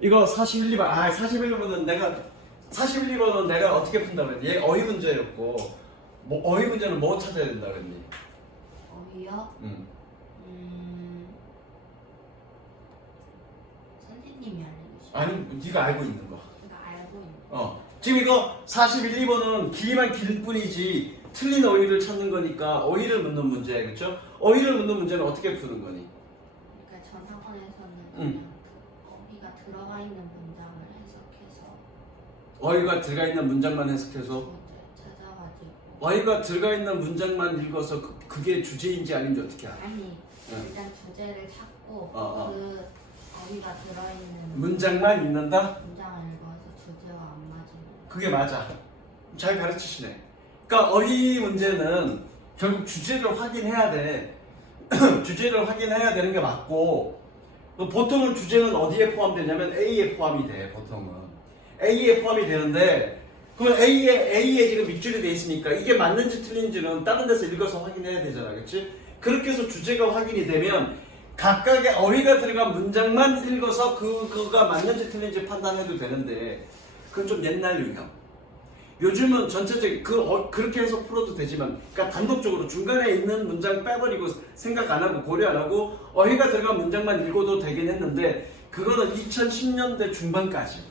이거 41, 2번. 41번은 내가 어떻게 푼다고 했니? 얘 어휘 문제였고, 뭐 어휘 문제는 뭐 찾아야 된다고 했니? 어휘요? 선생님이 알려주시죠. 아니, 네가 알고 있는 거. 제가 알고 있는 거. 지금 이거 41, 2번은 길이만 길 뿐이지 틀린 어휘를 찾는 거니까 어휘를 묻는 문제야, 그렇죠? 어휘를 묻는 문제는 어떻게 푸는 거니? 그러니까 전학원에서는 응. 어휘가 들어가 있는 문장을 해석해서 어휘가 들어가 있는 문장만 해석해서 이제 찾아가지고 어휘가 들어가 있는 문장만 읽어서 그게 주제인지 아닌지 어떻게 알아? 아니 응. 일단 주제를 찾고 어. 그 어휘가 들어있는 문장만 읽는다? 문장을 읽어서 주제와 안 맞으면 그게 맞아. 잘 가르치시네. 그러니까 어휘 문제는 결국 주제를 확인해야 돼. 주제를 확인해야 되는 게 맞고, 보통은 주제는 어디에 포함되냐면 A에 포함이 돼. 보통은 A에 포함이 되는데, 그러면 A에 지금 밑줄이 돼 있으니까 이게 맞는지 틀린지는 다른 데서 읽어서 확인해야 되잖아, 그렇지? 그렇게 해서 주제가 확인이 되면 각각의 어휘가 들어간 문장만 읽어서 그거가 맞는지 틀린지 판단해도 되는데, 그건 좀 옛날 유형. 요즘은 전체적인 그렇게 해서 풀어도 되지만, 그러니까 단독적으로 중간에 있는 문장 빼버리고 생각 안 하고 고려 안 하고 어휘가 들어간 문장만 읽어도 되긴 했는데, 그거는 2010년대 중반까지.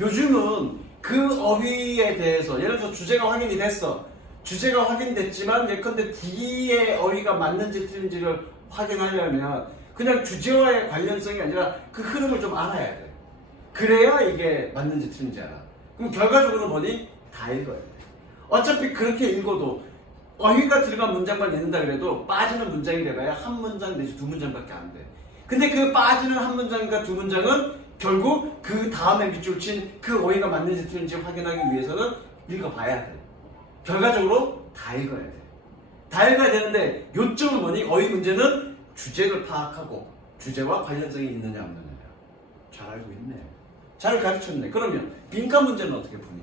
요즘은 그 어휘에 대해서 예를 들어서 주제가 확인이 됐어. 주제가 확인됐지만 예컨대 뒤에 어휘가 맞는지 틀린지를 확인하려면 그냥 주제와의 관련성이 아니라 그 흐름을 좀 알아야 돼. 그래야 이게 맞는지 틀린지 알아. 그럼 결과적으로 보니 다 읽어야 돼. 어차피 그렇게 읽어도 어휘가 들어간 문장만 읽는다 그래도 빠지는 문장이 돼봐야 한 문장 내지 두 문장밖에 안 돼. 근데 그 빠지는 한 문장과 두 문장은 결국 그 다음에 밑줄 친 그 어휘가 맞는지 틀린지 확인하기 위해서는 읽어봐야 돼. 결과적으로 다 읽어야 돼. 다 읽어야 되는데 요점은 뭐니? 어휘 문제는 주제를 파악하고 주제와 관련성이 있느냐 없느냐. 잘 알고 있네. 잘 가르쳤네. 그러면 빈칸 문제는 어떻게 푸니?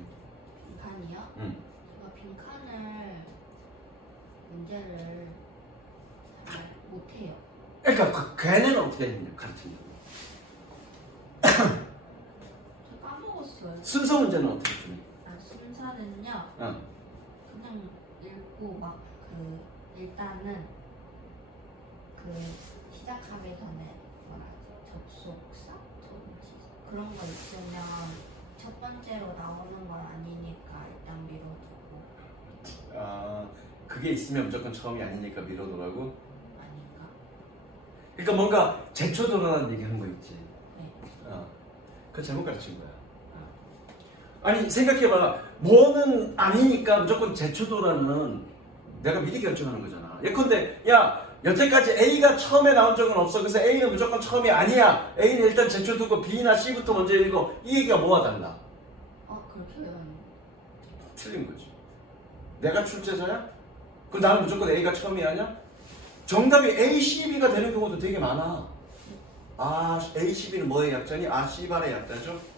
빈칸이요? 응. 제가 빈칸을 문제를 잘 못해요. 그러니까 걔네는 어떻게 했냐 가르치냐고. 저 까먹었어요. 순서 문제는 어떻게 푸니? 순서는요. 응. 그냥 읽고 막 일단은 시작하기 전에 접속사? 그런 거 있으면 첫 번째로 나오는 건 아니니까 일단 밀어두고 그게 있으면 무조건 처음이 아니니까 밀어놓으라고? 아닌가? 그러니까 뭔가 제초도라는 얘기하는 거 있지. 네. 그거 잘못 가르친 거야. 아니 생각해봐. 뭐는 아니니까 무조건 제초도라는 내가 미리 결정하는 거잖아. 예컨대 야 여태까지 A가 처음에 나온 적은 없어. 그래서 A는 무조건 처음이 아니야. A는 일단 제초도고 B나 C부터 먼저 읽어. 이 얘기가 뭐가 달라? 그렇게 외우는 틀린 거지. 내가 출제자야? 그럼 나는 무조건 A가 처음이 아니야? 정답이 A, C, B가 되는 경우도 되게 많아. A, C, B는 뭐의 약자니? C발의 약자죠?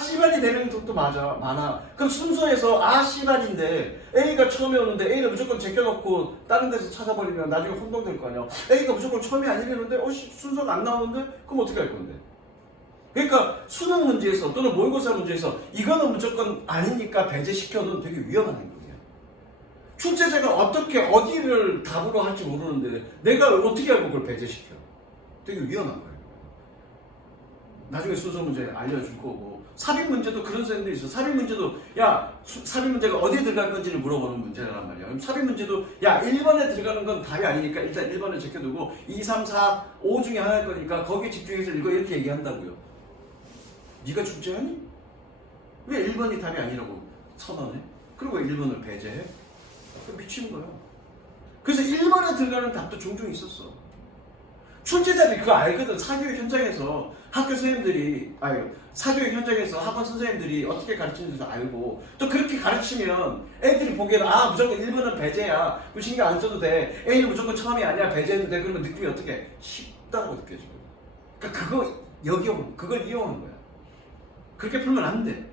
C발이 되는 것도 많아. 그럼 순서에서 C발인데 A가 처음에 오는데 A를 무조건 제껴놓고 다른 데서 찾아버리면 나중에 혼동될 거 아니야. A가 무조건 처음이 아니라는데 순서가 안 나오는데 그럼 어떻게 할 건데? 그러니까 수능 문제에서 또는 모의고사 문제에서 이거는 무조건 아니니까 배제시켜도 되게 위험한 행동이야. 출제자가 어디를 답으로 할지 모르는데 내가 어떻게 알고 그걸 배제시켜? 되게 위험한 거예요. 나중에 순서 문제 알려줄 거고 삽입 문제도 그런 선생님들이 있어. 삽입 문제도 삽입 문제가 어디에 들어갈 건지를 물어보는 문제란 말이야. 그럼 삽입 문제도 1번에 들어가는 건 답이 아니니까 일단 1번을 적혀두고 2, 3, 4, 5 중에 하나일 거니까 거기에 집중해서 읽어 이렇게 얘기한다고요. 네가 출제하니? 왜 1번이 답이 아니라고 선언해? 그리고 왜 1번을 배제해? 미친 거야. 그래서 1번에 들어가는 답도 종종 있었어. 출제자들이 그거 알거든. 사교육 현장에서 사교육 현장에서 학원 선생님들이 어떻게 가르치는지도 알고 또 그렇게 가르치면 애들이 보기에는 무조건 1번은 배제야. 그 신경 안 써도 돼. A는 무조건 처음이 아니야. 배제해도 돼. 그러면 느낌이 어떻게? 쉽다고 느껴지거든. 그러니까 그걸 이용하는 거야. 그렇게 풀면 안 돼.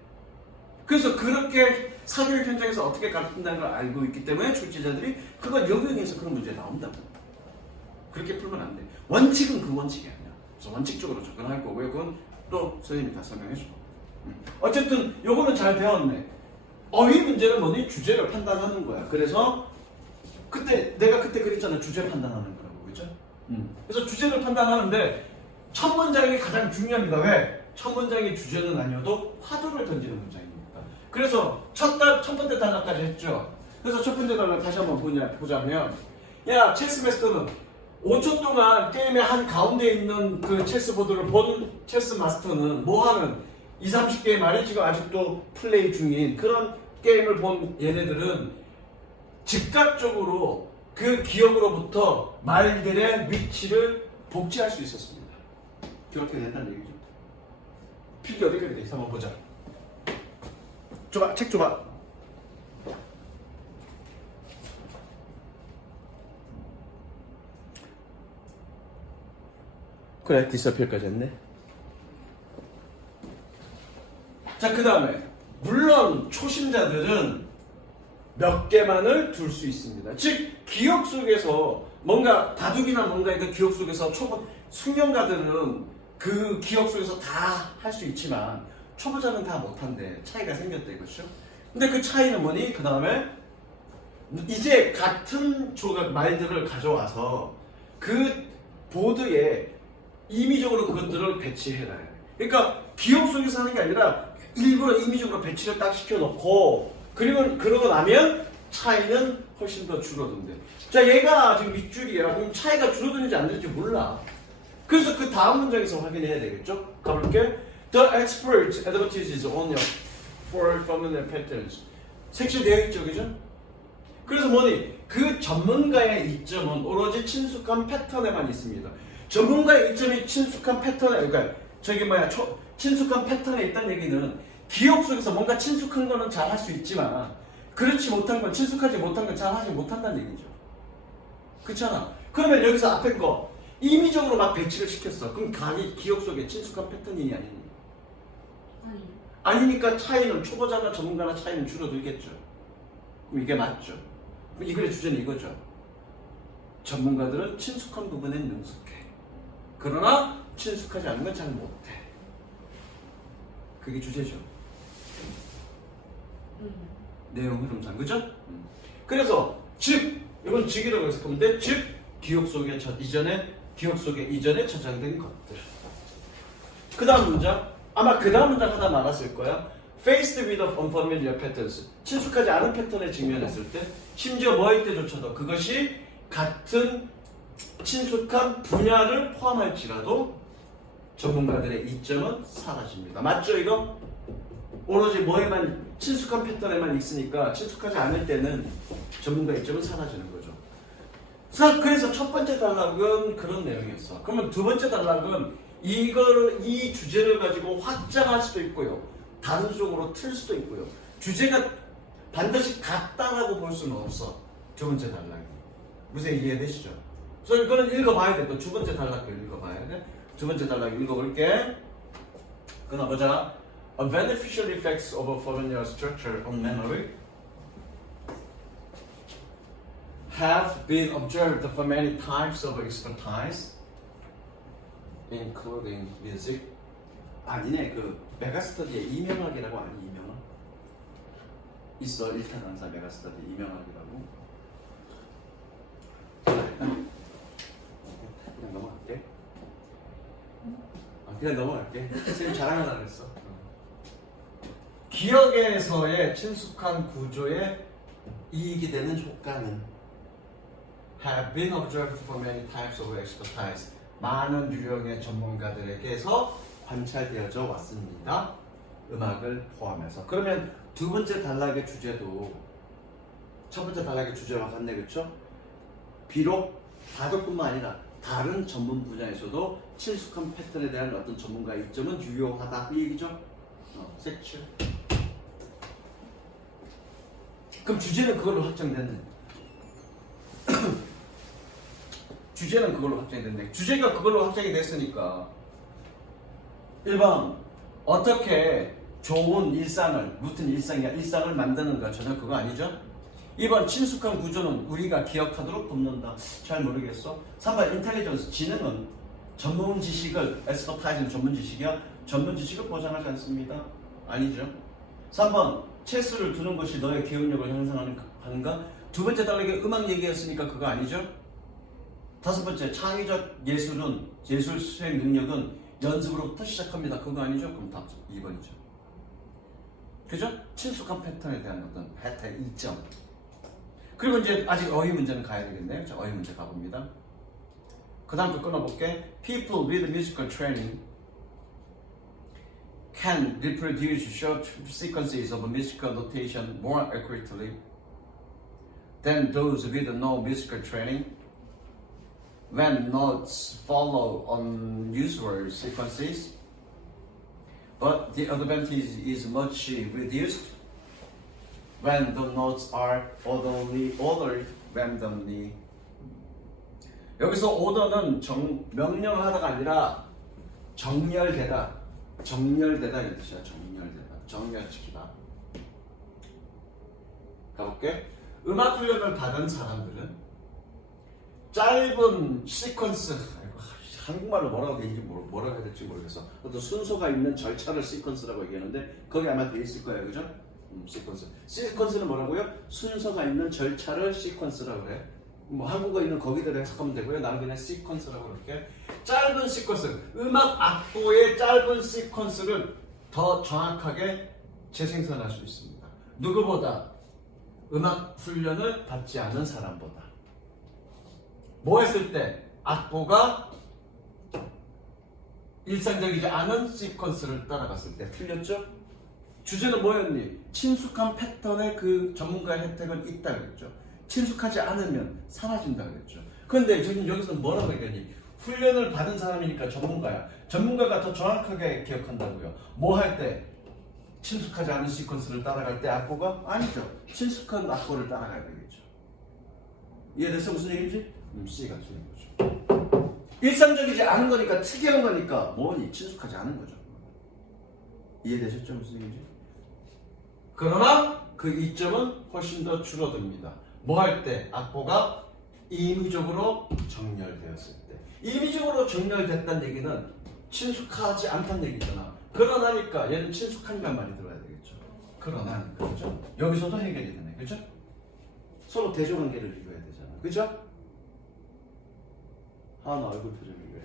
그래서 그렇게 사교육 현장에서 어떻게 가르친다는 걸 알고 있기 때문에 출제자들이 그걸 역용해서 그런 문제가 나온다고. 그렇게 풀면 안 돼. 원칙은 그 원칙이 아니야. 그래서 원칙적으로 접근할 거고요. 그건 또 선생님이 다 설명해 주고. 어쨌든 요거는 잘 배웠네. 어휘 문제는 뭐니? 주제를 판단하는 거야. 그래서 내가 그때 그랬잖아. 주제 판단하는 거라고. 그죠? 그래서 주제를 판단하는데 첫 문장이 가장 중요합니다. 왜? 첫 문장이 주제는 아니어도 화두를 던지는 문장입니다. 그래서 첫 번째 단락까지 했죠. 그래서 첫 번째 단락 다시 한번 보자면 야, 체스 마스터는 5초 동안 게임의 한 가운데 있는 그 체스 보드를 본 체스 마스터는 뭐하는 20, 30게임 안에 지금 아직도 플레이 중인 그런 게임을 본 얘네들은 즉각적으로 그 기억으로부터 말들의 위치를 복제할 수 있었습니다. 그렇게 된다는 얘기죠. 필기 어떻게 돼? 한번 보자. 줘봐, 책 줘봐. 그래, 디서필까지 했네. 자, 그 다음에 물론 초심자들은 몇 개만을 둘 수 있습니다. 즉 기억 속에서 뭔가 바둑이나 뭔가 그 기억 속에서 숙련가들은 그 기억 속에서 다 할 수 있지만 초보자는 다 못한대. 차이가 생겼다 이거죠. 근데 그 차이는 뭐니? 그 다음에 이제 같은 조각 말들을 가져와서 그 보드에 임의적으로 그것들을 배치해라. 그러니까 기억 속에서 하는 게 아니라 일부러 임의적으로 배치를 딱 시켜놓고 그러고 나면 차이는 훨씬 더 줄어든대. 자, 얘가 지금 밑줄이야. 그럼 차이가 줄어드는지 안 되는지 몰라. 그래서 그 다음 문장에서 확인해야 되겠죠? 가볼게. The expert advertises on your for familiar patterns. 색칠되어 있죠, 그죠? 그래서 뭐니? 그 전문가의 이점은 오로지 친숙한 패턴에만 있습니다. 전문가의 이점이 친숙한 패턴에, 그러니까 친숙한 패턴에 있다는 얘기는 기억 속에서 뭔가 친숙한 거는 잘 할 수 있지만 그렇지 못한 건, 친숙하지 못한 건 잘 하지 못한다는 얘기죠. 그렇잖아. 그러면 여기서 앞에 거 임의적으로 막 배치를 시켰어. 그럼 기억 속에 친숙한 패턴이니 아니니? 아니니까 차이는 초보자나 전문가나 차이는 줄어들겠죠. 그럼 이게 맞죠. 이 글의 주제는 이거죠. 전문가들은 친숙한 부분에 능숙해. 그러나 친숙하지 않은 건 잘 못해. 그게 주제죠. 내용 흐름상, 그죠? 그래서 즉 이건 즉이라고 해석하면 돼. 즉 기억 속에 이전에 저장된 것들. 그 다음 문장, 아마 그 다음 문장 하나 말았을 거야. Faced with unfamiliar patterns, 친숙하지 않은 패턴에 직면했을 때, 심지어 뭐할 때조차도 그것이 같은 친숙한 분야를 포함할지라도 전문가들의 이점은 사라집니다. 맞죠, 이거? 오로지 뭐에만, 친숙한 패턴에만 있으니까 친숙하지 않을 때는 전문가 이점은 사라지는 거죠. 자, 그래서 첫 번째 단락은 그런 내용이었어. 그러면 두 번째 단락은 이 주제를 가지고 확장할 수도 있고요. 단순으로 틀 수도 있고요. 주제가 반드시 같다라고 볼 수는 없어. 두 번째 단락이. 무슨 이해되시죠? 그래서 이거는 읽어봐야 돼. 또 두 번째 단락도 읽어봐야 돼. 두 번째 단락 읽어볼게. 끊어보자. A beneficial effects of a familiar structure on memory have been observed for many types of expertise, including music. 아니네, 그 메가스터디에 이명학이라고 아니, 이명학? 있어, 1탄 강사 메가스터디 이명학이라고. 그냥 넘어갈게. 그냥 넘어갈게. 선생님 자랑하려고 그랬어. 기억에서의 친숙한 구조에 이익이 되는 효과는 have been observed for many types of expertise. 많은 유형의 전문가들에게서 관찰되어져 왔습니다. 음악을 포함해서. 그러면 두 번째 단락의 주제도 첫 번째 단락의 주제와 같네, 그렇죠? 비록 바둑뿐만 아니라 다른 전문 분야에서도 친숙한 패턴에 대한 어떤 전문가의 이점은 유효하다, 이 얘기죠? 색칠. 그럼 주제는 그걸로 확정됐네. 주제는 그걸로 확정이 됐네. 주제가 그걸로 확정이 됐으니까 1번 어떻게 좋은 일상을, 루틴 일상을 만드는가, 전혀 그거 아니죠? 2번 친숙한 구조는 우리가 기억하도록 돕는다. 잘 모르겠어. 3번 인텔리전스, 지능은 전문 지식을 advertising 전문 지식이야? 전문 지식을 보장하지 않습니다. 아니죠. 3번 체스를 두는 것이 너의 기억력을 향상하는가? 두 번째 단락에 음악 얘기했으니까 그거 아니죠. 5번째 창의적 예술은 예술 수행 능력은 연습으로부터 시작합니다. 그거 아니죠? 그럼 답 2번이죠. 그죠? 친숙한 패턴에 대한 어떤 혜택 2점. 그리고 이제 아직 어휘 문제는 가야 되겠네요. 자, 어휘 문제 가봅니다. 그 다음 또 끊어볼게. People with musical training can reproduce short sequences of musical notation more accurately than those with no musical training. When notes follow unusual sequences, but the advantage is much reduced when the notes are ordered randomly. 여기서 order는 명령을 하다가 아니라 정렬되다 이런 뜻이야. 정렬시키다. 가볼게. 음악 훈련을 받은 사람들은 짧은 시퀀스, 한국말로 뭐라고 해야 될지 모르겠어. 어떤 순서가 있는 절차를 시퀀스라고 얘기하는데 거기 아마 돼 있을 거예요, 그죠? 시퀀스는 뭐라고요? 순서가 있는 절차를 시퀀스라고 그래. 뭐 한국어 있는 거기대로 해석하면 되고요. 나는 그냥 시퀀스라고 그럴게. 짧은 시퀀스, 음악 악보의 짧은 시퀀스를 더 정확하게 재생산할 수 있습니다. 누구보다? 음악 훈련을 받지 않은 사람보다. 뭐 했을 때? 악보가 일상적이지 않은 시퀀스를 따라갔을 때 틀렸죠? 주제는 뭐였니? 친숙한 패턴의 그 전문가의 혜택은 있다 그랬죠. 친숙하지 않으면 사라진다 그랬죠. 그런데 지금 여기서 뭐라고 얘기하니? 훈련을 받은 사람이니까 전문가야. 전문가가 더 정확하게 기억한다고요. 뭐 할 때? 친숙하지 않은 시퀀스를 따라갈 때 악보가? 아니죠. 친숙한 악보를 따라가야 되겠죠. 이해됐어? 무슨 얘기인지? C가 틀린 거죠. 일상적이지 않은 거니까 특이한 거니까 뭐니? 친숙하지 않은 거죠. 이해되셨죠? 무슨 얘기인지? 그러나 그 이점은 훨씬 더 줄어듭니다. 뭐 할 때? 악보가 임의적으로 정렬되었을 때. 임의적으로 정렬됐다는 얘기는 친숙하지 않다는 얘기잖아. 그러나니까 얘는 친숙한이란 말이 들어야 되겠죠. 그러나니까, 그죠? 여기서도 해결이 되네, 그죠? 서로 대조관계를 이루어야 되잖아, 그죠? 하나 얼굴 표정이 왜?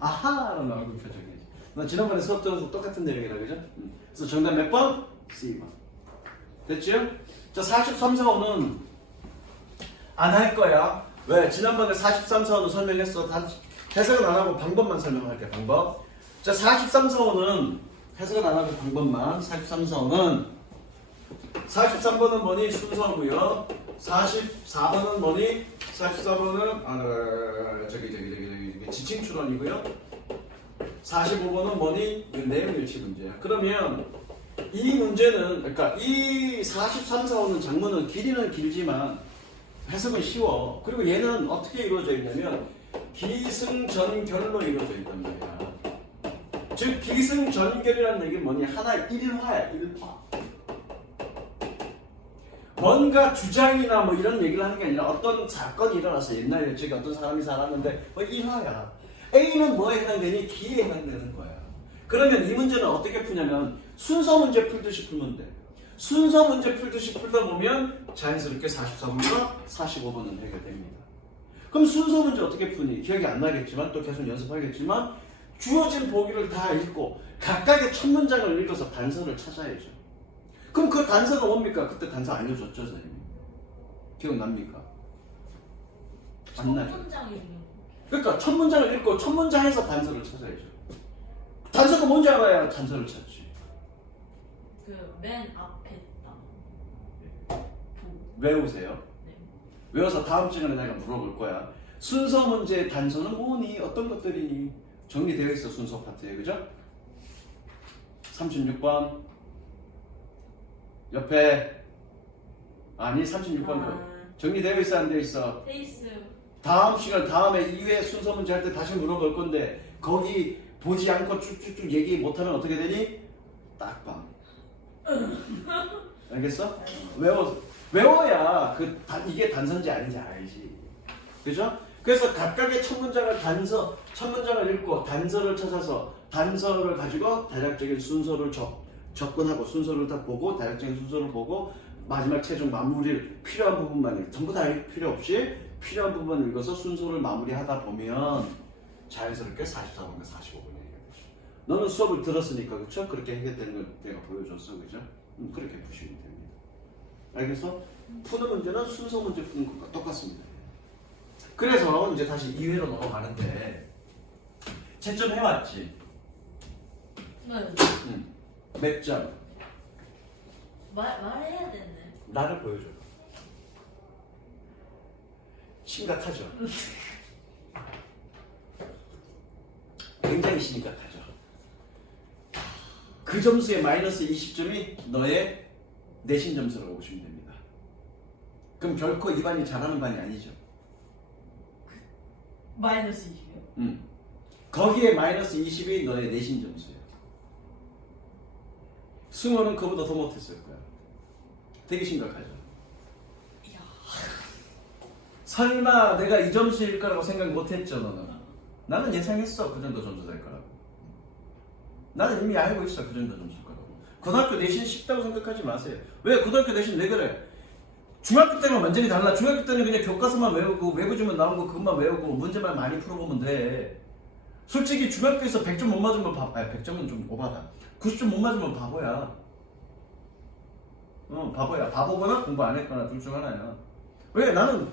아하라는 얼굴 표정이지. 나 지난번에 수업 들어서 똑같은 내용이라, 그죠? 그래서 정답 몇 번? C번. 됐죠? 자, 43, 4호는 안 할 거야. 왜? 지난번에 43, 4호는 설명했어. 해석은 안 하고 방법만 설명할게, 방법. 자, 43, 4호는 해석은 안 하고 방법만. 43, 4호는 43번은 뭐니? 순서고요. 44번은 뭐니? 44번은 저기 지칭 추론이고요. 45번은 뭐니? 내용 일치 문제야. 그러면 이 문제는, 그러니까 이 43, 4호는 장문은 길이는 길지만 해석은 쉬워. 그리고 얘는 어떻게 이루어져 있냐면 기승전결로 이루어져 있단 말이야. 즉 기승전결이라는 얘기는 뭐니? 하나의 일화야, 일화. 뭔가 주장이나 뭐 이런 얘기를 하는 게 아니라 어떤 사건이 일어났어. 옛날에 저기 어떤 사람이 살았는데 뭐 일화야. A는 뭐에 해당되니? B에 해당되는 거야. 그러면 이 문제는 어떻게 푸냐면 순서 문제 풀듯이 풀면 돼. 순서 문제 풀듯이 풀다 보면 자연스럽게 44번과 45번은 해결됩니다. 그럼 순서 문제 어떻게 푸니? 기억이 안 나겠지만 또 계속 연습하겠지만 주어진 보기를 다 읽고 각각의 첫 문장을 읽어서 단서를 찾아야죠. 그럼 그 단서가 뭡니까? 그때 단서 알려줬죠, 선생님. 기억납니까? 안 나죠? 첫 문장이 그러니까 첫 문장을 읽고 첫 문장에서 단서를 찾아야죠. 단서가 뭔지 알아야 단서를 찾지. 그 맨 앞에 있다. 외우세요. 네. 외워서 다음 시간에 내가 물어볼 거야. 순서 문제의 단서는 뭐니? 어떤 것들이니? 정리되어 있어, 순서 파트에. 그죠? 36번 옆에 아니 36번 정리되어 있어, 안 되어 있어? 페이스. 다음 시간 다음에 2회 순서 문제 할 때 다시 물어볼 건데 거기 보지 않고 쭉쭉쭉 얘기 못하면 어떻게 되니? 딱방. 알겠어? 외워야 이게 단서인지 아닌지 알지. 그죠? 그래서 각각의 첫 문장을 첫 문장을 읽고 단서를 찾아서 단서를 가지고 대략적인 순서를 접근하고 순서를 다 보고 대략적인 순서를 보고 마지막 최종 마무리를 필요한 부분만 전부 다 필요 없이 필요한 부분만 읽어서 순서를 마무리하다 보면 자연스럽게 44분과 45분이 해결되죠. 너는 수업을 들었으니까 그렇죠? 그렇게 해결되는 걸 내가 보여줬어, 그죠? 그렇게 푸시면 됩니다. 알겠어? 푸는 문제는 순서 문제 푸는 것과 똑같습니다. 그래서 이제 다시 2회로 넘어가는데 채점 해왔지? 네. 몇 점? 말해야 되네. 나를 보여줘. 심각하죠? 굉장히 심각하죠. 그 점수의 마이너스 20점이 너의 내신 점수라고 보시면 됩니다. 그럼 결코 이 반이 잘하는 반이 아니죠. 마이너스 20이요? 거기에 마이너스 20이 너의 내신 점수예요. 승호는 그보다 더 못했을 거야. 되게 심각하죠. 이야. 설마 내가 이 점수일 거라고 생각 못했죠, 너는? 나는 예상했어, 그 정도 점수 될 거라고. 나는 이미 알고 있어, 그 정도 점수일 거라고. 고등학교 내신 쉽다고 생각하지 마세요. 왜 고등학교 내신 왜 그래? 중학교 때는 완전히 달라. 중학교 때는 그냥 교과서만 외우고 외부지문 나온 거 그것만 외우고 문제만 많이 풀어보면 돼. 솔직히 중학교에서 100점 못 맞으면 100점은 좀 오바다. 90점 못 맞으면 바보야. 바보야. 바보거나 공부 안 했거나 둘 중 하나야. 왜? 나도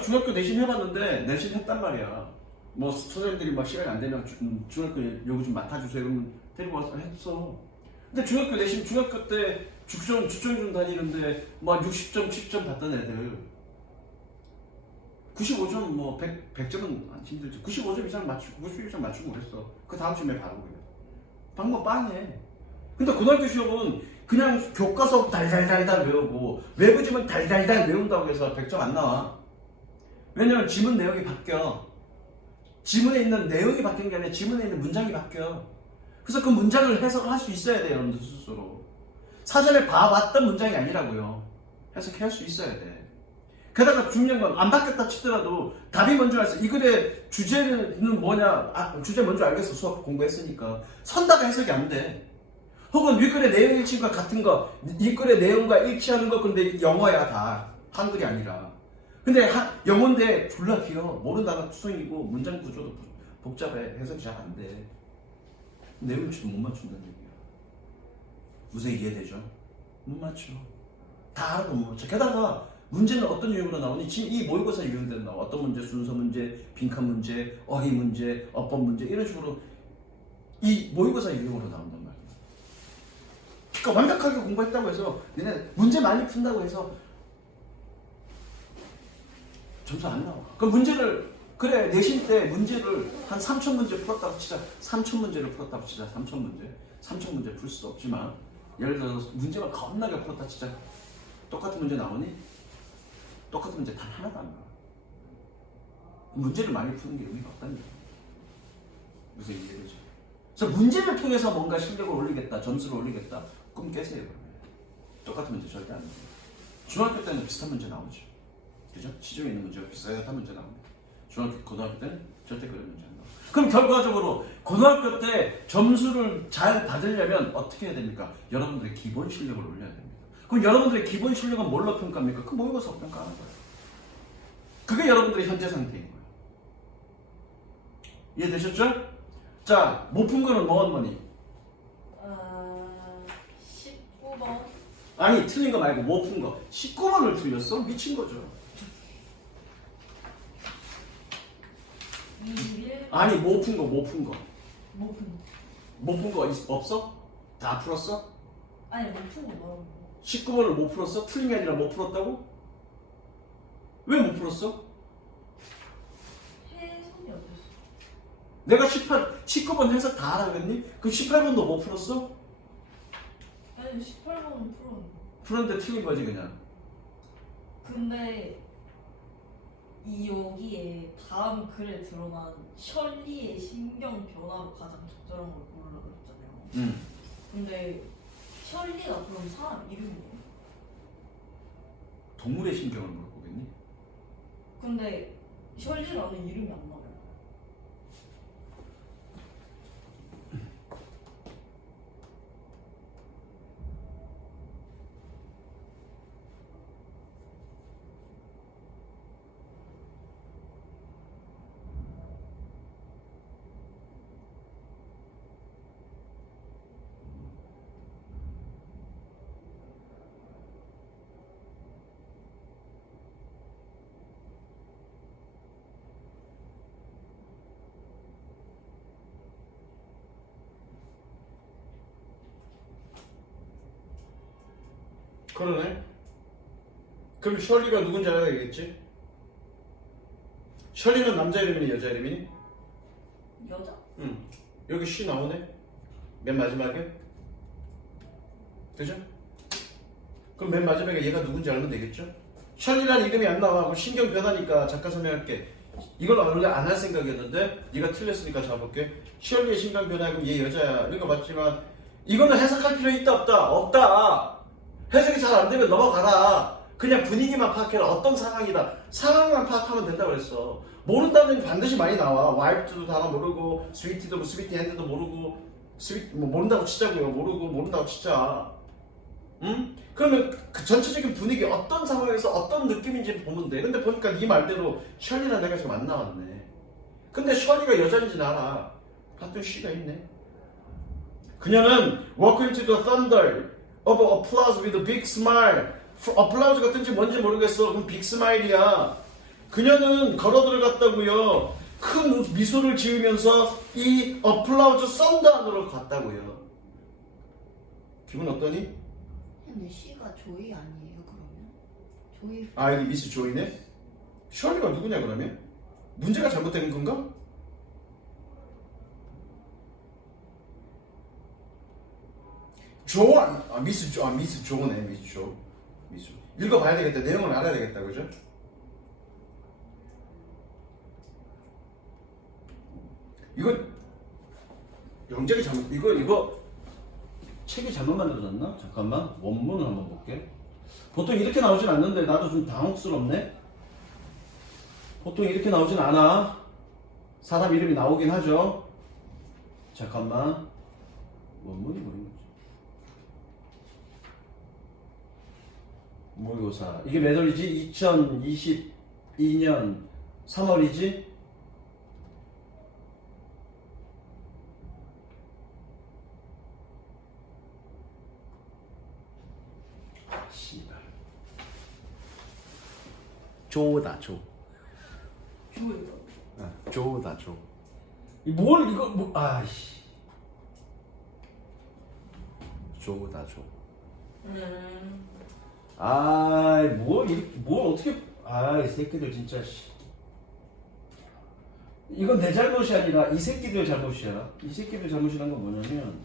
중학교 내신 해봤는데 내신 했단 말이야. 뭐 선생님들이 막 시간이 안 되면 중학교 여기 좀 맡아주세요. 그러면 데리고 와서 했어. 근데 중학교 내신 중학교 때 주점 다니는데 막 60점, 70점 받던 애들 95점 뭐 100점은 안 힘들지. 95점 이상 맞추고 90점 이상 맞추고 그랬어. 그 다음 주에 바로 그래. 방법 빵해. 근데 고등학교 시험은 그냥 교과서 달달달달 외우고 외부지문 달달달 외운다고 해서 100점 안 나와. 왜냐면 지문 내용이 바뀌어. 지문에 있는 내용이 바뀐 게 아니라 지문에 있는 문장이 바뀌어. 그래서 그 문장을 해석을 할 수 있어야 돼, 여러분들 스스로. 사전에 봐왔던 문장이 아니라고요. 해석할 수 있어야 돼. 게다가 중요한 건 안 바뀌었다 치더라도 답이 뭔지 알았어. 이 글의 주제는 뭐냐? 주제 뭔지 알겠어. 수업 공부했으니까. 선다가 해석이 안 돼. 혹은 윗글의 내용 일치가 같은 거, 이 글의 내용과 일치하는 거 근데 영어야 다. 한글이 아니라. 근데 영어인데 졸라 길어. 모른다가 투성이고 문장 구조도 복잡해. 해석이 잘 안 돼. 내용 일치도 못 맞춘다는 얘기야. 무슨 이해되죠? 못 맞춰. 다 알아도 못 맞춰. 게다가 문제는 어떤 유형으로 나오니? 지금 이 모의고사 유형대로 나와. 어떤 문제, 순서 문제, 빈칸 문제, 어휘 문제, 어법 문제 이런 식으로 이 모의고사 유형으로 나온단 말이야. 그러니까 완벽하게 공부했다고 해서 얘네 문제 많이 푼다고 해서 점수 안 나와. 그럼 문제를 그래 내신 때 문제를 한 3천 문제 풀었다고 치자. 3천 문제를 풀었다고 치자. 3천 문제. 3천 문제 풀 수 없지만 예를 들어서 문제만 겁나게 풀었다 치자. 똑같은 문제 나오니? 똑같은 문제 단 하나도 안 나와. 문제를 많이 푸는 게 의미가 없다는 거야. 무슨 이해되죠? 그래서 문제를 통해서 뭔가 실력을 올리겠다, 점수를 올리겠다. 꿈 깨세요. 그러면. 똑같은 문제 절대 안 나와요. 중학교 때는 비슷한 문제 나오죠. 그죠? 시중에 있는 문제가 비슷한 문제 나옵니다. 고등학교 때는 절대 그런 문제 안 나와요. 그럼 결과적으로 고등학교 때 점수를 잘 받으려면 어떻게 해야 됩니까? 여러분들의 기본 실력을 올려야 됩니다. 그럼 여러분들의 기본 실력은 뭘로 평가합니까? 그 모의고사 평가하는 거예요. 그게 여러분들의 현재 상태인 거예요. 이해되셨죠? 자, 못 푼 거는 뭐니? 19번. 아니, 틀린 거 말고 못 푼 거. 19번을 틀렸어? 미친 거죠. 21. 아니, 못 푼 거. 못 푼. 못 푼 거 없어? 다 풀었어? 아니 못 푼 거 뭐라고? 19번을 못 풀었어? 틀린 게 아니라 못 풀었다고? 왜 못 풀었어? 해석이 어땠어? 내가 19번 해석 다 하라 그랬니? 그럼 18번도 못 풀었어? 아니 18번은 풀었는데. 풀었는데 틀린 거지 그냥. 근데 여기에 다음 글에 드러난 셜리의 신경 변화로 가장 적절한 걸 고르라고 했잖아요. 근데 셜리가 그럼 사람 이름이에요? 동물의 신경을 물어보겠니? 근데 셜리라는 이름이 안 나와요. 그러네. 그럼 셜리가 누군지 알아야겠지? 셜리는 남자 이름이니 여자 이름이니? 여자? 응. 여기 쉬 나오네. 맨 마지막에. 그죠? 그럼 맨 마지막에 얘가 누군지 알면 되겠죠? 셜리라는 이름이 안 나와. 그럼 신경 변하니까 잠깐 설명할게. 이걸 원래 안 할 생각이었는데 얘가 틀렸으니까 잡아볼게. 셜리의 신경 변화. 그럼 얘 여자야. 이거 맞지만 이거는 해석할 필요 있다 없다? 없다. 해석이 잘 안 되면 넘어가라. 그냥 분위기만 파악해라. 어떤 상황이다. 상황만 파악하면 된다고 그랬어. 모른다는 반드시 많이 나와. 와이프도 단어 모르고, 스위티도 뭐 스위티 핸드도 모르고, 뭐 모른다고 치자고요. 모른다고 치자. 응? 그러면 그 전체적인 분위기 어떤 상황에서 어떤 느낌인지 보면 돼. 근데 보니까 네 말대로 셜리랑 내가 지금 안 나왔네. 근데 셜리가 여자인지는 알아. 같은 쉬가 있네. 그녀는 walk into the thunder of applause with a big smile. applause가 뜬지 뭔지 모르겠어. 그럼 빅 스마일이야. 그녀는 걸어 들어갔다고요. 큰 미소를 지으면서 이 applause 썬더 안으로 갔다고요. 기분 어떠니? 근데 C가 조이 아니에요 그러면? 조이 아 여기 미스 조이네? 셜리가 누구냐 그러면? 문제가 잘못된 건가? 조안 미스 조네 미스 조 미스 읽어봐야 되겠다. 내용을 알아야 되겠다. 그죠? 이거 영작이 잘못 이거 책이 잘못 만들어졌나? 잠깐만 원문을 한번 볼게. 보통 이렇게 나오진 않는데 나도 좀 당혹스럽네. 보통 이렇게 나오진 않아. 사람 이름이 나오긴 하죠. 잠깐만 원문이 뭐인 거지? 모의고사 이게 몇 월이지? 2022년 3월이지? 씨발 조다 조. 조예요. 조다 조. 뭘 이거 뭐 아이씨. 조다 조. 아이 뭘 어떻게 아이 새끼들 진짜 씨. 이건 내 잘못이 아니라 이 새끼들 잘못이야. 이 새끼들 잘못이란 건 뭐냐면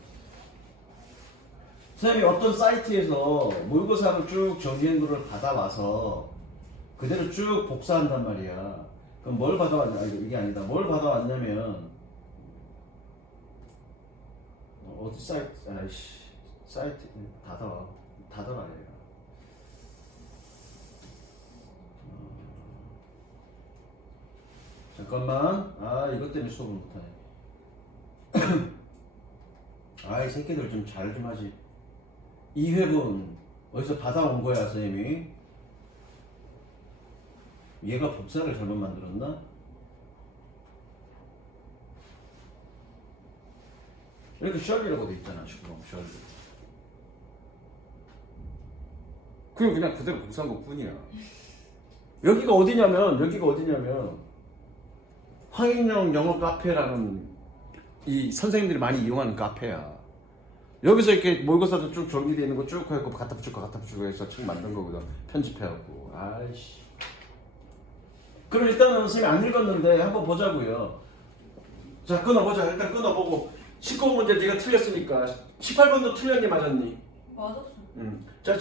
선생님이 어떤 사이트에서 모의고사를 쭉 정리한 거를 받아와서 그대로 쭉 복사한단 말이야. 그럼 뭘 받아왔냐? 이게 아니다. 뭘 받아왔냐면 어디 사이트 아이씨 사이트 닫아라 얘가. 잠깐만. 아 이것 때문에 수업을 못하네. 아 이 새끼들 좀 잘 좀 하지. 이 회분 어디서 받아온 거야 선생님이? 얘가 복사를 잘못 만들었나? 이렇게 셜리라고 돼 있잖아 지금 셜리. 그냥 그대로 복사한 것 뿐이야. 여기가 어디냐면 황인영 영어 카페라는 이 선생님들이 많이 이용하는 카페야. 여기서 이렇게 모의고사도 쭉 정리되어 있는 거 쭉 해갖고 갖다 붙이고 해서 책 만든 거거든. 편집해갖고. 아이씨. 그럼 일단은 선생님이 안 읽었는데 한번 보자고요. 자 끊어보자. 일단 끊어보고 19문제 네가 틀렸으니까 18번도 틀렸니 맞았니? 맞았어. 자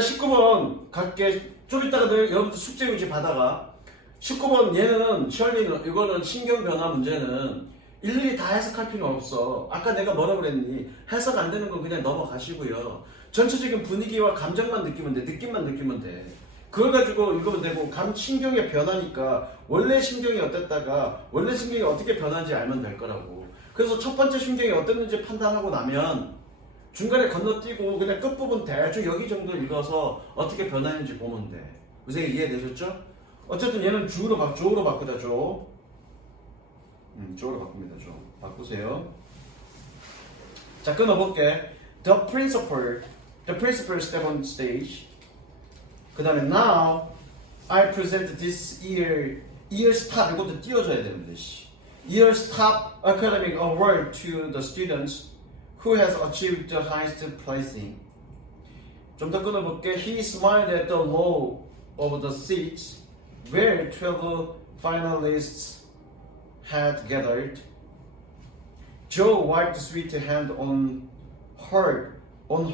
19번 갈게. 좀 이따가 여러분들 숙제 유지 받아가. 19번 얘는 셜리는 이거는 신경 변화 문제는 일일이 다 해석할 필요 없어. 아까 내가 뭐라 그랬니? 해석 안 되는 건 그냥 넘어가시고요. 전체적인 분위기와 감정만 느끼면 돼. 느낌만 느끼면 돼. 그걸 가지고 읽으면 되고 신경의 변화니까 원래 신경이 어땠다가 원래 신경이 어떻게 변하는지 알면 될 거라고. 그래서 첫 번째 신경이 어땠는지 판단하고 나면 중간에 건너뛰고 그냥 끝부분 대충 여기 정도 읽어서 어떻게 변하는지 보면 돼. 선생님 이해되셨죠? 어쨌든 얘는 조로 바꾸자. 조로 바꿉니다. 조 바꾸세요. 자, 끊어볼게. The principal step on stage. 그 다음에 now I present this year stop. 이것도 띄워줘야 되는데 year stop academic award to the students who has achieved the highest placing. 좀 더 끊어볼게. He smiled at the row of the seats where 12 finalists had gathered. Joe wiped sweet hand on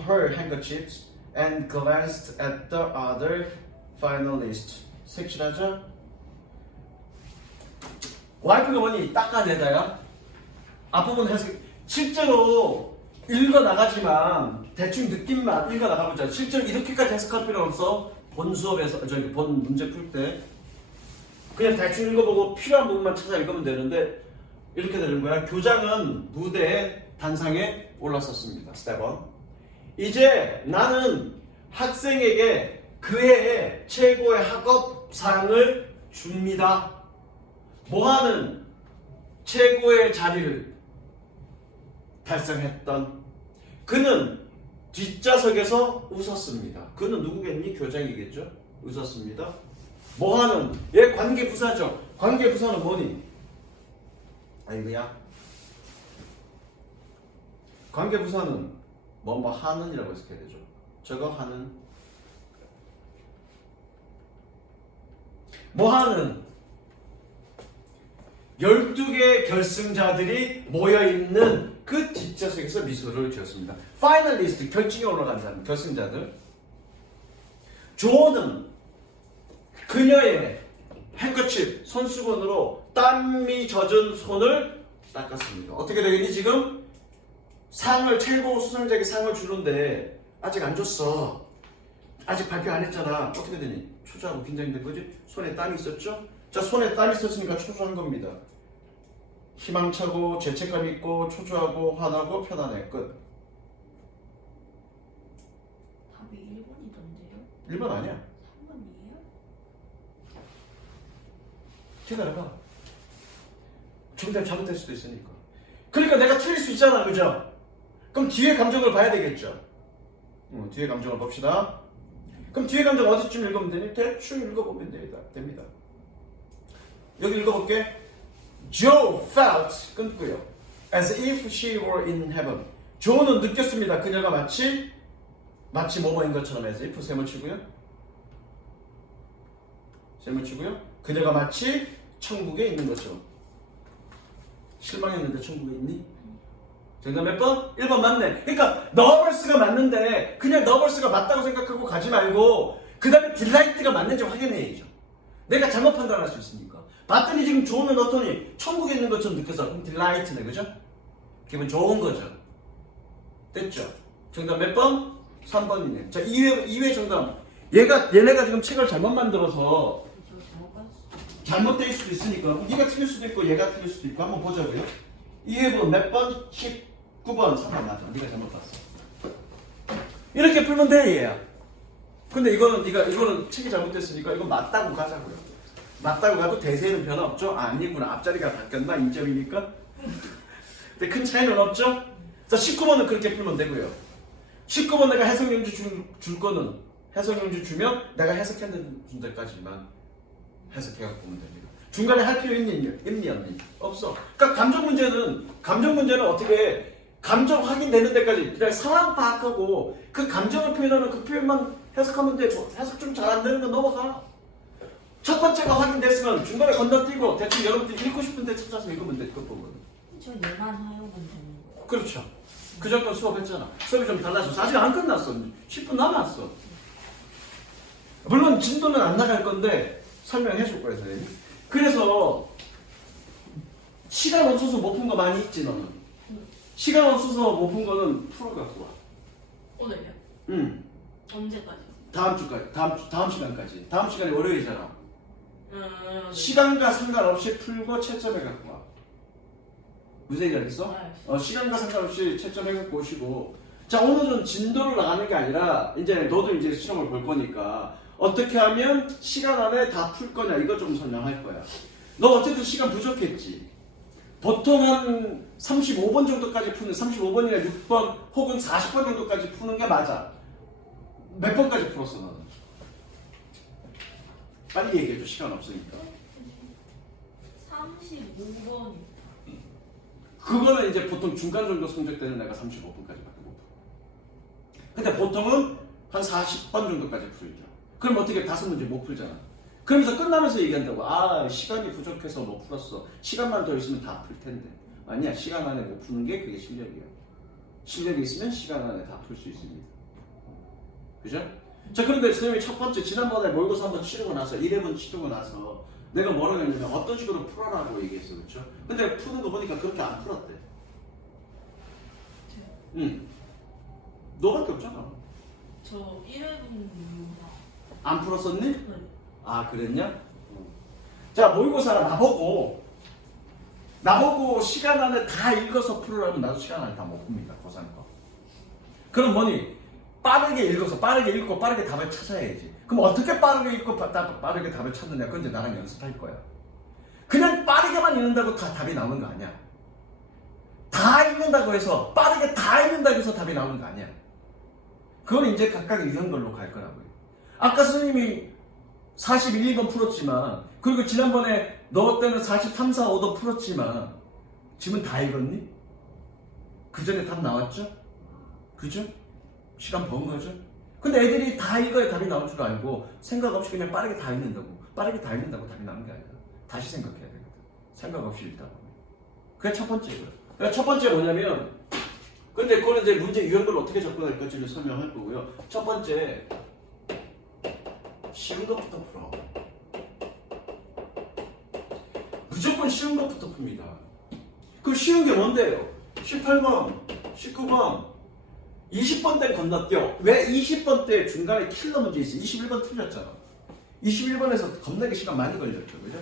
her handkerchiefs and glanced at the other finalist. 색칠하죠? 와이프가 뭐니? 닦아내다야? 앞부분 해석. 실제로 읽어나가지만 대충 느낌만 읽어나가보자. 실제로 이렇게까지 해석할 필요 없어. 본 수업에서 본 문제 풀 때 그냥 대충 읽어보고 필요한 부분만 찾아 읽으면 되는데 이렇게 되는 거야. 교장은 무대에 단상에 올랐었습니다. 스텝 1. 이제 나는 학생에게 그해의 최고의 학업상을 줍니다. 뭐하는 최고의 자리를 달성했던 그는 뒷좌석에서 웃었습니다. 그는 누구겠니? 교장이겠죠? 웃었습니다. 뭐하는? 얘 관계부사죠. 관계부사는 뭐니? 아이고야. 관계부사는 뭐 하는이라고 해석해야 되죠. 저거 하는. 뭐하는? 12개 결승자들이 모여있는 그 뒷좌석에서 미소를 지었습니다. 파이널리스트, 결승에 올라간 사람, 결승자들. 조는 그녀의 핸커칩, 손수건으로 땀이 젖은 손을 닦았습니다. 어떻게 되겠니 지금? 상을, 최고 수상자에게 상을 주는데 아직 안 줬어. 아직 발표 안 했잖아. 어떻게 되니? 초조하고 긴장된 거지? 손에 땀이 있었죠? 자, 손에 땀이 있었으니까 초조한 겁니다. 희망차고 죄책감 있고 초조하고 화나고 편안해. 끝. 답이 1번이던데요? 1번 아니야. 3번이에요? 기다려봐. 정답 잘못될 수도 있으니까. 그러니까 내가 틀릴 수 있잖아. 그죠? 그럼 뒤에 감정을 봐야 되겠죠. 뒤에 감정을 봅시다. 그럼 뒤에 감정 어디쯤 읽으면 되니? 대충 읽어보면 됩니다. 여기 읽어볼게. Joe felt 끊고요. As if she were in heaven. 조는 느꼈습니다. 그녀가 마치 뭐뭐인 것처럼 as if 셈을 치고요. 그녀가 마치 천국에 있는 것처럼. 실망했는데 천국에 있니? 정답 몇 번? 1번 맞네. 그러니까 너버스가 맞는데 그냥 너버스가 맞다고 생각하고 가지 말고 그 다음에 딜라이트가 맞는지 확인해야죠. 내가 잘못 판단할 수 있으니까. 봤더니 지금 조는 어떠니? 천국에 있는 것처럼 느껴서 그럼 딜라이트네. 그죠? 기분 좋은 거죠. 됐죠? 정답 몇 번? 3번이네. 자, 2회 정답. 얘네가 지금 책을 잘못 만들어서 저 잘못 봤어. 잘못될 수도 있으니까 네가 틀릴 수도 있고 얘가 틀릴 수도 있고 한번 보자고요. 2회분 몇 번? 19번 3번 맞아. 네가 잘못 봤어. 이렇게 풀면 돼 얘야. 근데 이거는 책이 잘못됐으니까 이거 맞다고 가자고요. 맞다고 가도 대세는 변화 없죠? 아, 아니구나. 앞자리가 바뀌었나? 2점이니까? 근데 큰 차이는 없죠? 자, 19번은 그렇게 풀면 되고요. 19번 내가 해석용지 줄 거는 해석용지 주면 내가 해석했는 분들까지만 해석해갖고 보면 됩니다. 중간에 할 필요 있니 없니? 없어. 그러니까 감정 문제는 어떻게 감정 확인되는 데까지 그냥 상황 파악하고 그 감정을 표현하는 그 표현만 해석하면 돼. 뭐 해석 좀 잘 안 되는 건 넘어가. 첫 번째가 확인됐으면 중간에 건너뛰고 대충 여러분들이 읽고 싶은 데 찾아서 읽으면 돼. 그 부분. 저 얘만 사용은 되는 거예요? 그렇죠. 그 전까지 수업했잖아. 수업이 좀 달라졌어. 아직 안 끝났어. 10분 남았어. 물론 진도는 안 나갈 건데 설명해 줄 거예요, 선생님. 그래서 시간 없어서 못 푼 거 많이 있지, 너는. 시간 없어서 못 푼 거는 풀어갖고 와. 오늘요? 응. 언제까지? 다음 주까지, 다음 시간까지. 다음 시간이 월요일이잖아. 네. 시간과 상관없이 풀고 채점해 갖고 와. 무슨 얘기 알겠어? 네. 시간과 상관없이 채점해 갖고 오시고. 자, 오늘은 진도를 나가는 게 아니라 이제 너도 이제 시험을 볼 거니까 어떻게 하면 시간 안에 다 풀 거냐 이거 좀 설명할 거야. 너 어쨌든 시간 부족했지. 보통 한 35번 정도까지 푸는 35번이나 6번 혹은 40번 정도까지 푸는 게 맞아. 몇 번까지 풀었어 너는? 빨리 얘기해줘. 시간 없으니까. 35번이. 그거는 이제 보통 중간 정도 성적 되는 애가 35분까지밖에 못 풀어. 근데 보통은 한 40번 정도까지 풀죠. 그럼 어떻게 5문제 못 풀잖아. 그러면서 끝나면서 얘기한다고. 아, 시간이 부족해서 못 풀었어. 시간만 더 있으면 다 풀 텐데. 아니야. 시간 안에 못 푸는 게 그게 실력이야. 실력이 있으면 시간 안에 다 풀 수 있습니다. 그죠? 자, 그런데 선생님이 첫 번째 지난번에 모의고사 한번 치르고 나서 1회분 치르고 나서 내가 뭐라고 했냐면 어떤 식으로 풀어라고 얘기했어. 그렇죠? 근데 푸는 거 보니까 그렇게 안 풀었대. 응. 너밖에 없잖아. 저 1회분입니다. 안 풀었었니? 네. 아, 그랬냐? 자, 모의고사가 나보고 시간 안에 다 읽어서 풀으라면 나도 시간 안에 다 못 풉니다. 고3 거. 그럼 뭐니? 빠르게 읽어서 빠르게 읽고 빠르게 답을 찾아야지. 그럼 어떻게 빠르게 읽고 빠르게 답을 찾느냐? 그건 이제 나랑 연습할 거야. 그냥 빠르게만 읽는다고 다 답이 나오는 거 아니야. 다 읽는다고 해서 빠르게 다 읽는다고 해서 답이 나오는 거 아니야. 그건 이제 각각의 유형별로 갈 거라고요. 아까 선생님이 41, 2번 풀었지만 그리고 지난번에 너 때는 43, 4, 5도 풀었지만 지금 다 읽었니? 그 전에 답 나왔죠? 그죠? 시간 번 거죠? 근데 애들이 다 읽어야 답이 나올 줄 알고 생각 없이 그냥 빠르게 다 읽는다고 답이 나오는 게 아니라 다시 생각해야 되거든. 생각 없이 읽다 보면. 그게 첫 번째고요. 그러니까 첫 번째 뭐냐면 근데 그거는 이제 문제 유형별로 어떻게 접근할 건지를 설명할 거고요. 첫 번째 쉬운 것부터 풀어. 무조건 쉬운 것부터 풉니다. 그 쉬운 게 뭔데요? 18번, 19번, 20번 때 건너뛰어. 왜 20번 때 중간에 킬러 문제 있어? 21번 틀렸잖아. 21번에서 겁나게 시간 많이 걸렸죠. 그죠?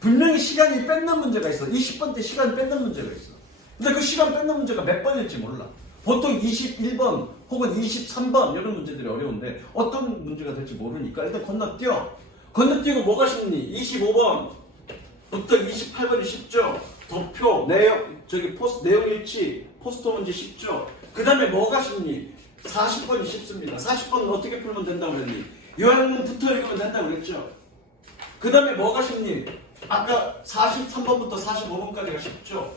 분명히 시간이 뺏는 문제가 있어. 20번 때 시간 뺏는 문제가 있어. 근데 그 시간 뺏는 문제가 몇 번일지 몰라. 보통 21번 혹은 23번 이런 문제들이 어려운데 어떤 문제가 될지 모르니까 일단 건너뛰어. 건너뛰고 뭐가 쉽니? 25번부터 28번이 쉽죠. 도표, 내용, 내용 일치, 포스터 문제 쉽죠. 그 다음에 뭐가 쉽니? 40번이 쉽습니다. 40번은 어떻게 풀면 된다고 그랬니? 요약문 붙어 읽으면 된다고 그랬죠. 그 다음에 뭐가 쉽니? 아까 43번부터 45번까지가 쉽죠.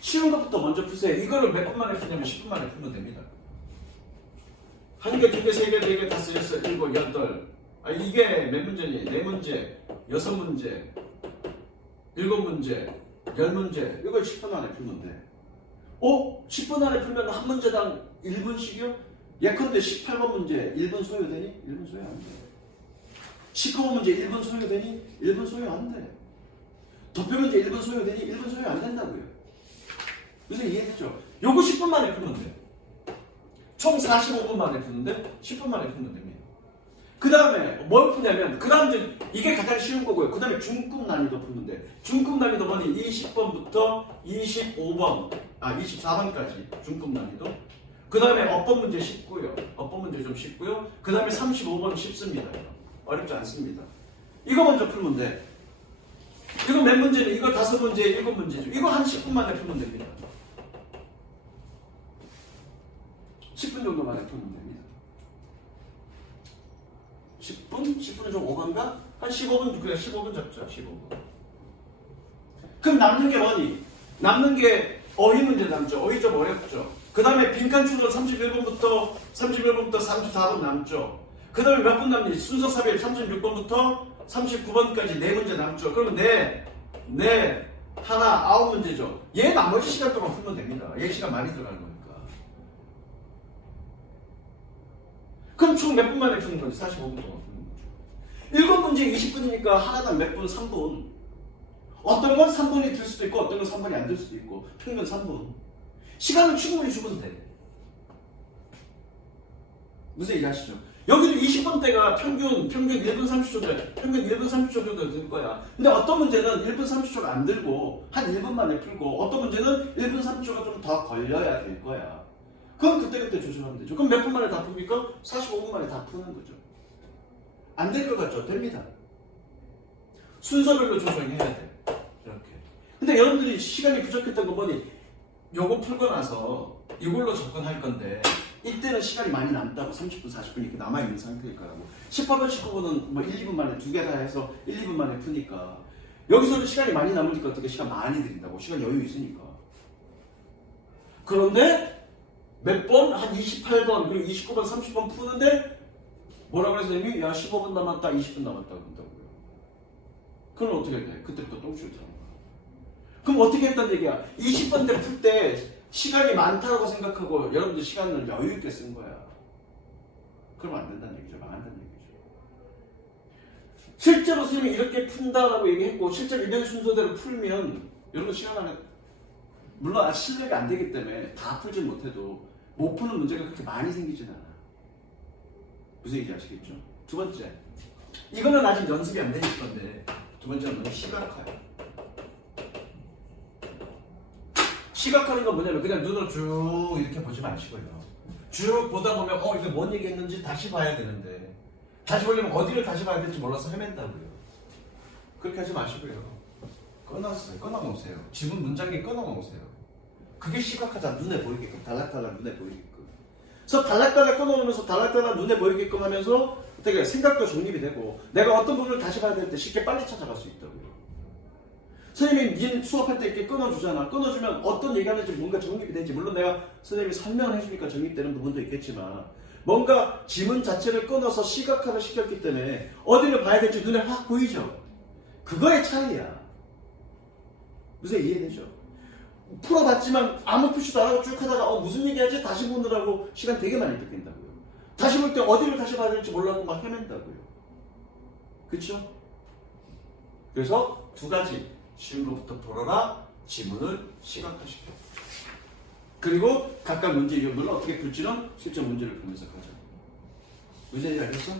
쉬운 것부터 먼저 푸세요. 이거를 몇 분 만에 푸냐면 10분 만에 풀면 됩니다. 한 개, 두 개, 세 개, 네 개, 다섯, 여섯, 일곱, 여덟. 아, 이게 몇 문제니? 네 문제, 여섯 문제, 일곱 문제, 열 문제. 이걸 10분 안에 풀면 돼. 10분 안에 풀면 한 문제당 1분씩이요? 예컨대 18번 문제 1분 소요되니? 1분 소요 안 돼. 19번 문제 1분 소요되니? 1분 소요 안 돼. 도표 문제 1분 소요되니? 1분 소요 안 된다고요. 무슨 이해되죠? 요거 10분 만에 풀면 돼. 총 45분 만에 푸는데 10분 만에 풀면 됩니다. 그 다음에 뭘 푸냐면 그 다음 이제 이게 가장 쉬운 거고요. 그 다음에 중급 난이도 푸는데 중급 난이도 뭐니? 20번부터 24번까지 중급 난이도. 그 다음에 어법 문제 쉽고요. 어법 문제 좀 쉽고요. 그 다음에 35번 쉽습니다. 어렵지 않습니다. 이거 먼저 풀면 돼. 이거 몇 문제니? 이거 5문제, 7문제죠. 이거 한 10분 만에 풀면 됩니다. 10분 정도 만에 풀면 됩니다. 10분? 10분은 좀 오반가? 한 15분, 그래 15분 잡죠. 15분. 그럼 남는 게 뭐니? 남는 게 어휘 문제 남죠. 어휘 좀 어렵죠. 그 다음에 빈칸 추론 31번부터 34번 남죠. 그 다음에 몇 분 남니? 순서 삽입 36번부터 39번까지 4문제 남죠. 그러면 하나 9문제죠. 얘 나머지 시간 동안 풀면 됩니다. 얘 시간 많이 들어가는 거니까. 그럼 총 몇 분 만에 푸는 거지? 45분 동안 푸는 거죠. 7문제 20분이니까 하나당 몇 분? 3분. 어떤 건 3분이 들 수도 있고 어떤 건 3분이 안 들 수도 있고 평균 3분. 시간을 충분히 주면 돼. 무슨 얘기 하시죠? 여기도 20분대가 평균 1분 30초 평균 1분 30초 정도 들 거야. 근데 어떤 문제는 1분 30초가 안 들고 한 1분 만에 풀고 어떤 문제는 1분 30초가 좀 더 걸려야 될 거야. 그럼 그때그때 조절하면 되죠. 그럼 몇 분 만에 다 풉니까? 45분 만에 다 푸는 거죠. 안 될 것 같죠? 됩니다. 순서별로 조정해야 돼. 이렇게. 근데 여러분들이 시간이 부족했던 건 뭐니? 요거 풀고 나서 이걸로 접근할 건데 이때는 시간이 많이 남다고 30분, 40분 이렇게 남아있는 상태일 거라고. 18번, 19번은 뭐 1, 2분 만에 두 개 다 해서 1, 2분 만에 푸니까 여기서는 시간이 많이 남으니까 어떻게 시간 많이 들인다고. 시간 여유 있으니까. 그런데 몇 번? 한 28번 그리고 29번, 30번 푸는데 뭐라고 해서 선생님이? 야 15분 남았다, 20분 남았다 그런다고요. 그럼 어떻게 돼? 그때부터 똥줄 타는 거야. 그럼 어떻게 했단 얘기야? 20번대 풀 때 시간이 많다고 생각하고 여러분들 시간을 여유 있게 쓴 거야. 그러면 안 된다는 얘기죠. 망한다는 얘기죠. 실제로 선생님이 이렇게 푼다라고 얘기했고 실제로 이런 순서대로 풀면 여러분 시간 안에 물론 신뢰가 안 되기 때문에 다 풀진 못해도 못 푸는 문제가 그렇게 많이 생기진 않아. 무슨 얘기인지 아시겠죠? 두 번째, 이거는 아직 연습이 안 되실 건데 두 번째는 너무 시각화예요. 시각하는 건 뭐냐면 그냥 눈으로 쭉 이렇게 보지 마시고요. 쭉 보다 보면 이게 뭔 얘기했는지 다시 봐야 되는데 다시 보려면 어디를 다시 봐야 될지 몰라서 헤맨다고요. 그렇게 하지 마시고요. 끊어놓으세요. 지문 문장에 끊어놓으세요. 그게 시각하자. 눈에 보이게끔 달락달락 눈에 보이게끔. 그래서 달락달락 끊어놓으면서 달락달락 눈에 보이게끔 하면서 어떻게 생각도 정립이 되고 내가 어떤 부분을 다시 봐야 될 때 쉽게 빨리 찾아갈 수 있다고요. 선생님이 니 수업할 때 이렇게 끊어주잖아. 끊어주면 어떤 얘기하는지 뭔가 정립이 되는지 물론 내가 선생님이 설명을 해주니까 정립되는 부분도 있겠지만 뭔가 지문 자체를 끊어서 시각화를 시켰기 때문에 어디를 봐야 될지 눈에 확 보이죠. 그거의 차이야. 무슨 이해되죠? 풀어봤지만 아무 표시도 안 하고 쭉 하다가 무슨 얘기하지? 다시 보느라고 시간 되게 많이 뺏긴다고요. 다시 볼 때 어디를 다시 봐야 될지 몰라서 막 헤맨다고요. 그쵸? 그래서 두 가지. 쉬운 것부터 풀어라. 지문을 시각화시켜. 그리고 각각 문제 이용을 어떻게 풀지는 실제 문제를 보면서 가자. 무슨 얘기 알겠어?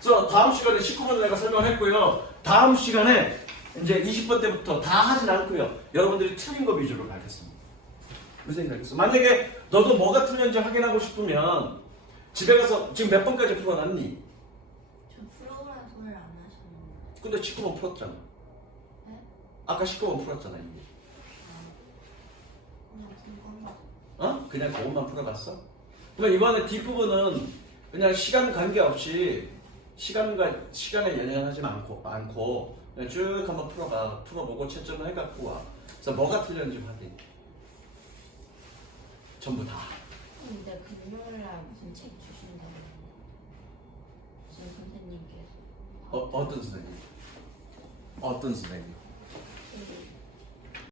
그래서 다음 시간에 19번 내가 설명했고요. 다음 시간에 이제 20번 때부터 다 하진 않고요. 여러분들이 틀린 거 위주로 가겠습니다. 무슨 얘기 알겠어? 만약에 너도 뭐가 틀렸는지 확인하고 싶으면 집에 가서 지금 몇 번까지 풀어놨니? 저 풀어오라는 소리를 안 하시는데. 근데 19번 풀었잖아. 네? 아까 19번 풀었잖아 이게. 그냥 푼 건가? 그냥 그것만 풀어봤어? 그럼 이번에 뒷부분은 그냥 시간 관계없이 시간에 연연하지 않고 그냥 쭉 한번 풀어보고 채점을 해갖고 와. 그래서 뭐가 틀렸는지 확인. 전부 다. 근데 금요일날 무슨 책 주신다고 무슨 선생님께서 어떤 선생님? 어떤 선생님?